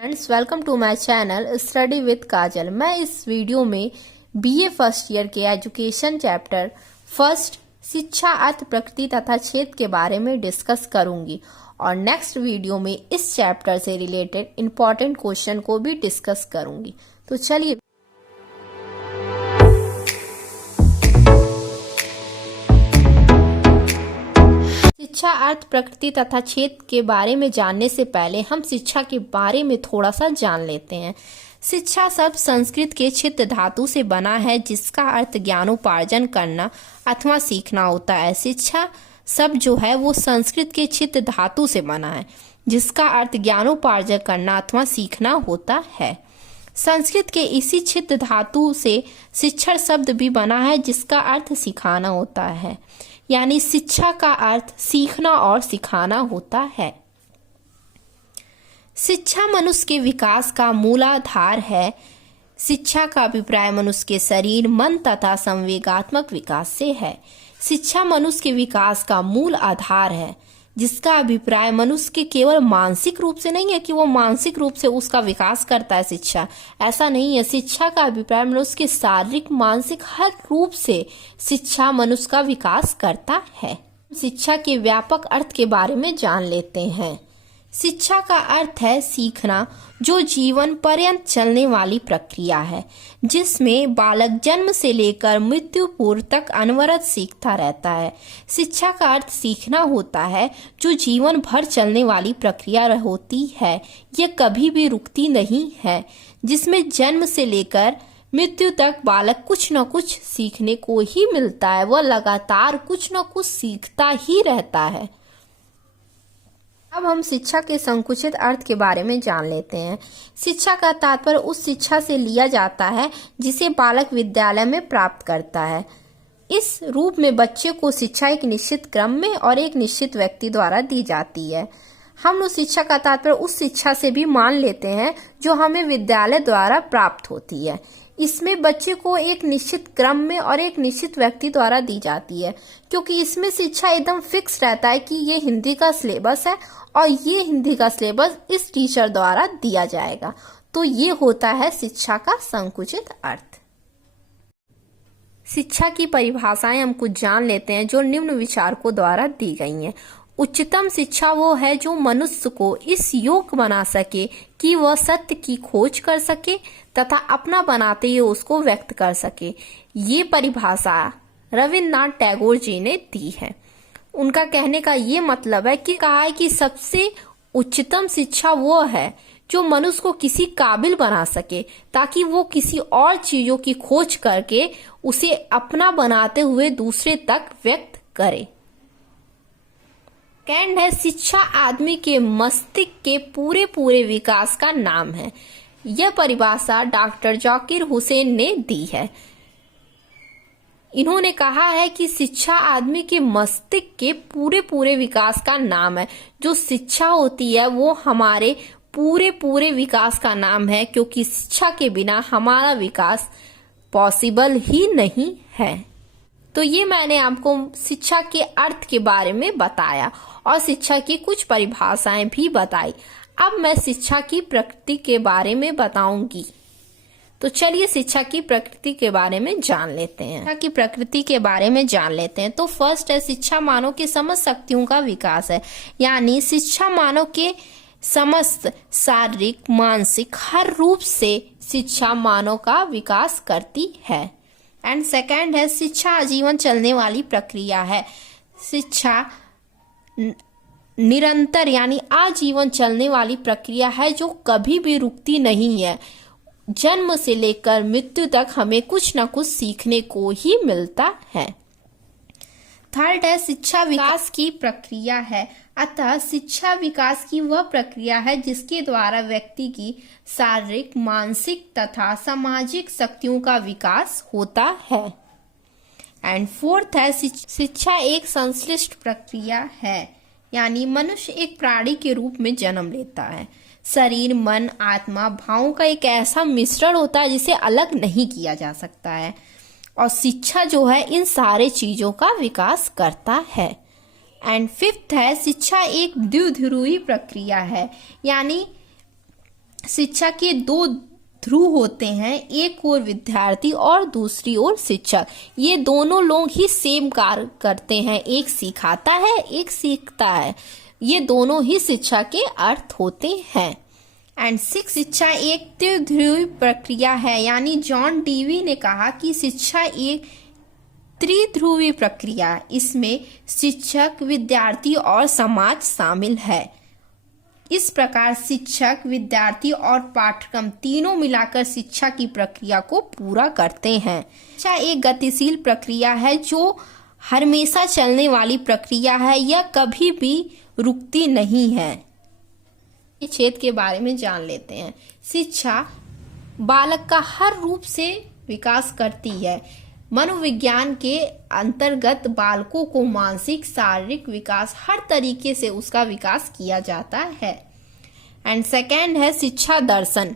Friends, welcome to my channel study with Kajal. मैं इस video में बीए फर्स्ट ईयर के एजुकेशन चैप्टर फर्स्ट शिक्षा अर्थ प्रकृति तथा क्षेत्र के बारे में डिस्कस करूंगी और नेक्स्ट वीडियो में इस चैप्टर से रिलेटेड इंपॉर्टेंट क्वेश्चन को भी डिस्कस करूंगी। तो चलिए शिक्षा अर्थ प्रकृति तथा क्षेत्र के बारे में जानने से पहले हम शिक्षा के बारे में थोड़ा सा जान लेते हैं। शिक्षा शब्द संस्कृत के छित धातु से बना है जिसका अर्थ ज्ञानोपार्जन करना अथवा सीखना होता है। शिक्षा शब्द जो है वो संस्कृत के छित धातु से बना है जिसका अर्थ ज्ञानोपार्जन करना अथवा सीखना होता है। संस्कृत के इसी छित धातु से शिक्षण शब्द भी बना है जिसका अर्थ सिखाना होता है, यानी शिक्षा का अर्थ सीखना और सिखाना होता है। शिक्षा मनुष्य के विकास का मूलाधार है। शिक्षा का अभिप्राय मनुष्य के शरीर, मन तथा संवेगात्मक विकास से है। शिक्षा मनुष्य के विकास का मूल आधार है जिसका अभिप्राय मनुष्य के केवल मानसिक रूप से नहीं है कि वो मानसिक रूप से उसका विकास करता है। शिक्षा ऐसा नहीं है। शिक्षा का अभिप्राय मनुष्य के शारीरिक, मानसिक हर रूप से शिक्षा मनुष्य का विकास करता है। शिक्षा के व्यापक अर्थ के बारे में जान लेते हैं। शिक्षा का अर्थ है सीखना, जो जीवन पर्यंत चलने वाली प्रक्रिया है जिसमें बालक जन्म से लेकर मृत्यु पूर्व तक अनवरत सीखता रहता है। शिक्षा का अर्थ सीखना होता है जो जीवन भर चलने वाली प्रक्रिया होती है। यह कभी भी रुकती नहीं है, जिसमें जन्म से लेकर मृत्यु तक बालक कुछ न कुछ सीखने को ही मिलता है। वह लगातार कुछ न कुछ सीखता ही रहता है। अब हम शिक्षा के संकुचित अर्थ के बारे में जान लेते हैं। शिक्षा का तात्पर्य उस शिक्षा से लिया जाता है जिसे बालक विद्यालय में प्राप्त करता है। इस रूप में बच्चे को शिक्षा एक निश्चित क्रम में और एक निश्चित व्यक्ति द्वारा दी जाती है। हम लोग शिक्षा का तात्पर्य उस शिक्षा से भी मान लेते हैं जो हमें विद्यालय द्वारा प्राप्त होती है। इसमें बच्चे को एक निश्चित क्रम में और एक निश्चित व्यक्ति द्वारा दी जाती है, क्योंकि इसमें शिक्षा एकदम फिक्स रहता है कि ये हिंदी का सिलेबस है और ये हिंदी का सिलेबस इस टीचर द्वारा दिया जाएगा। तो ये होता है शिक्षा का संकुचित अर्थ। शिक्षा की परिभाषाएं हम कुछ जान लेते हैं जो निम्न विचारकों द्वारा दी गई हैं। उच्चतम शिक्षा वो है जो मनुष्य को इस योग्य बना सके कि वह सत्य की खोज कर सके तथा अपना बनाते हुए उसको व्यक्त कर सके। ये परिभाषा रविन्द्रनाथ टैगोर जी ने दी है। उनका कहने का ये मतलब है कि कहा है कि सबसे उच्चतम शिक्षा वो है जो मनुष्य को किसी काबिल बना सके ताकि वो किसी और चीजों की खोज करके उसे अपना बनाते हुए दूसरे तक व्यक्त करे। सेकंड है शिक्षा आदमी के मस्तिष्क के पूरे विकास का नाम है। यह परिभाषा डॉक्टर जाकिर हुसैन ने दी है। इन्होंने कहा है कि शिक्षा आदमी के मस्तिष्क के पूरे विकास का नाम है। जो शिक्षा होती है वो हमारे पूरे विकास का नाम है, क्योंकि शिक्षा के बिना हमारा विकास पॉसिबल ही नहीं है। तो ये मैंने आपको शिक्षा के अर्थ के बारे में बताया और शिक्षा की कुछ परिभाषाएं भी बताई। अब मैं शिक्षा की प्रकृति के बारे में बताऊंगी। तो चलिए शिक्षा की प्रकृति के बारे में जान लेते हैं। शिक्षा की प्रकृति के बारे में जान लेते हैं। तो फर्स्ट है शिक्षा मानव के समस्त शक्तियों का विकास है, यानी शिक्षा मानव के समस्त शारीरिक, मानसिक हर रूप से शिक्षा मानव का विकास करती है। एंड सेकंड है शिक्षा आजीवन चलने वाली प्रक्रिया है। शिक्षा निरंतर यानी आजीवन चलने वाली प्रक्रिया है जो कभी भी रुकती नहीं है। जन्म से लेकर मृत्यु तक हमें कुछ न कुछ सीखने को ही मिलता है। थर्ड है शिक्षा विकास की प्रक्रिया है, अतः शिक्षा विकास की वह प्रक्रिया है जिसके द्वारा व्यक्ति की शारीरिक, मानसिक तथा सामाजिक शक्तियों का विकास होता है। एंड फोर्थ है शिक्षा एक संश्लिष्ट प्रक्रिया है, यानी मनुष्य एक प्राणी के रूप में जन्म लेता है। शरीर, मन, आत्मा, भावों का एक ऐसा मिश्रण होता है जिसे अलग नहीं किया जा सकता है और शिक्षा जो है इन सारे चीजों का विकास करता है। एंड फिफ्थ है शिक्षा एक द्विध्रुवी प्रक्रिया है, यानी शिक्षा के दो ध्रुव होते हैं, एक ओर विद्यार्थी और दूसरी ओर शिक्षक। ये दोनों लोग ही सेम कार्य करते हैं, एक सिखाता है एक सीखता है। ये दोनों ही शिक्षा के अर्थ होते हैं। एंड 6, शिक्षा एक त्रिध्रुवी प्रक्रिया है। यानी जॉन डीवी ने कहा कि शिक्षा एक त्रिध्रुवी प्रक्रिया, इसमें शिक्षक, विद्यार्थी और समाज शामिल है। इस प्रकार शिक्षक, विद्यार्थी और पाठ्यक्रम तीनों मिलाकर शिक्षा की प्रक्रिया को पूरा करते हैं। शिक्षा एक गतिशील प्रक्रिया है जो हमेशा चलने वाली प्रक्रिया है, यह कभी भी रुकती नहीं है। इस क्षेत्र के बारे में जान लेते हैं। शिक्षा बालक का हर रूप से विकास करती है। मनोविज्ञान के अंतर्गत बालकों को मानसिक, शारीरिक विकास हर तरीके से उसका विकास किया जाता है। एंड सेकेंड है शिक्षा दर्शन।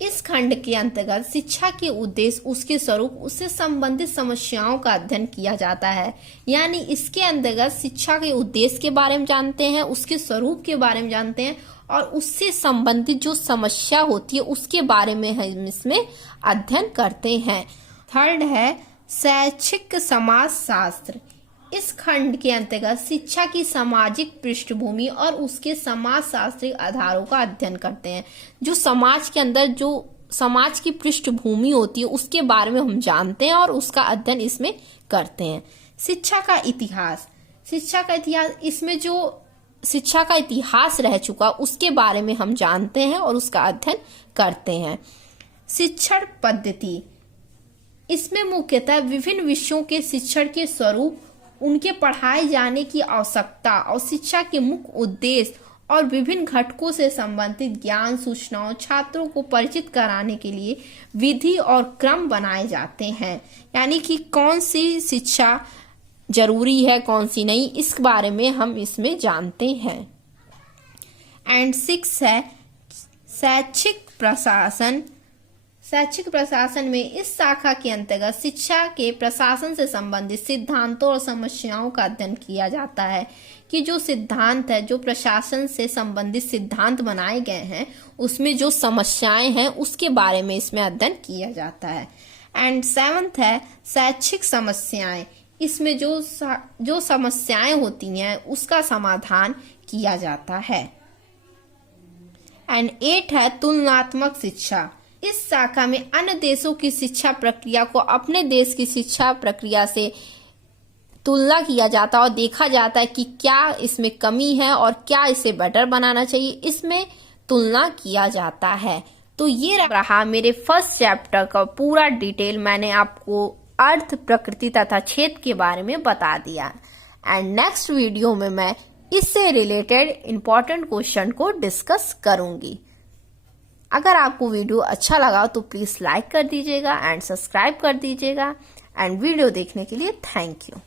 इस खंड के अंतर्गत शिक्षा के उद्देश्य, उसके स्वरूप, उससे संबंधित समस्याओं का अध्ययन किया जाता है। यानी इसके अंतर्गत शिक्षा के उद्देश्य के बारे में जानते हैं, उसके स्वरूप के बारे में जानते हैं और उससे संबंधित जो समस्या होती है उसके बारे में हम इसमें अध्ययन करते हैं। थर्ड है शैक्षिक समाजशास्त्र। इस खंड के अंतर्गत शिक्षा की सामाजिक पृष्ठभूमि और उसके समाजशास्त्रिक आधारों का अध्ययन करते हैं। जो समाज के अंदर जो समाज की पृष्ठभूमि होती है उसके बारे में हम जानते हैं और उसका अध्ययन इसमें करते हैं। शिक्षा का इतिहास। शिक्षा का इतिहास, इसमें जो शिक्षा का इतिहास रह चुका उसके बारे में हम जानते हैं और उसका अध्ययन करते हैं। शिक्षण पद्धति, इसमें मुख्यतः विभिन्न विषयों के शिक्षण के स्वरूप, उनके पढ़ाए जाने की आवश्यकता और शिक्षा के मुख्य उद्देश्य और विभिन्न घटकों से संबंधित ज्ञान, सूचनाओं छात्रों को परिचित कराने के लिए विधि और क्रम बनाए जाते हैं। यानी कि कौन सी शिक्षा जरूरी है, कौन सी नहीं, इस बारे में हम इसमें जानते हैं। एंड 6 है शैक्षिक प्रशासन। शैक्षिक प्रशासन में इस शाखा के अंतर्गत शिक्षा के प्रशासन से संबंधित सिद्धांतों और समस्याओं का अध्ययन किया जाता है कि जो सिद्धांत है, जो प्रशासन से संबंधित सिद्धांत बनाए गए हैं, उसमें जो समस्याएं हैं उसके बारे में इसमें अध्ययन किया जाता है। एंड 7 है शैक्षिक समस्याएं। इसमें जो समस्याएं होती हैं उसका समाधान किया जाता है। एंड 8 है तुलनात्मक शिक्षा। इस शाखा में अन्य देशों की शिक्षा प्रक्रिया को अपने देश की शिक्षा प्रक्रिया से तुलना किया जाता है और देखा जाता है कि क्या इसमें कमी है और क्या इसे बेटर बनाना चाहिए, इसमें तुलना किया जाता है। तो ये रहा मेरे फर्स्ट चैप्टर का पूरा डिटेल। मैंने आपको अर्थ, प्रकृति तथा क्षेत्र के बारे में बता दिया। एंड नेक्स्ट वीडियो में मैं इससे रिलेटेड इंपॉर्टेंट क्वेश्चन को डिस्कस करूंगी। अगर आपको वीडियो अच्छा लगा तो प्लीज लाइक कर दीजिएगा एंड सब्सक्राइब कर दीजिएगा। एंड वीडियो देखने के लिए थैंक यू।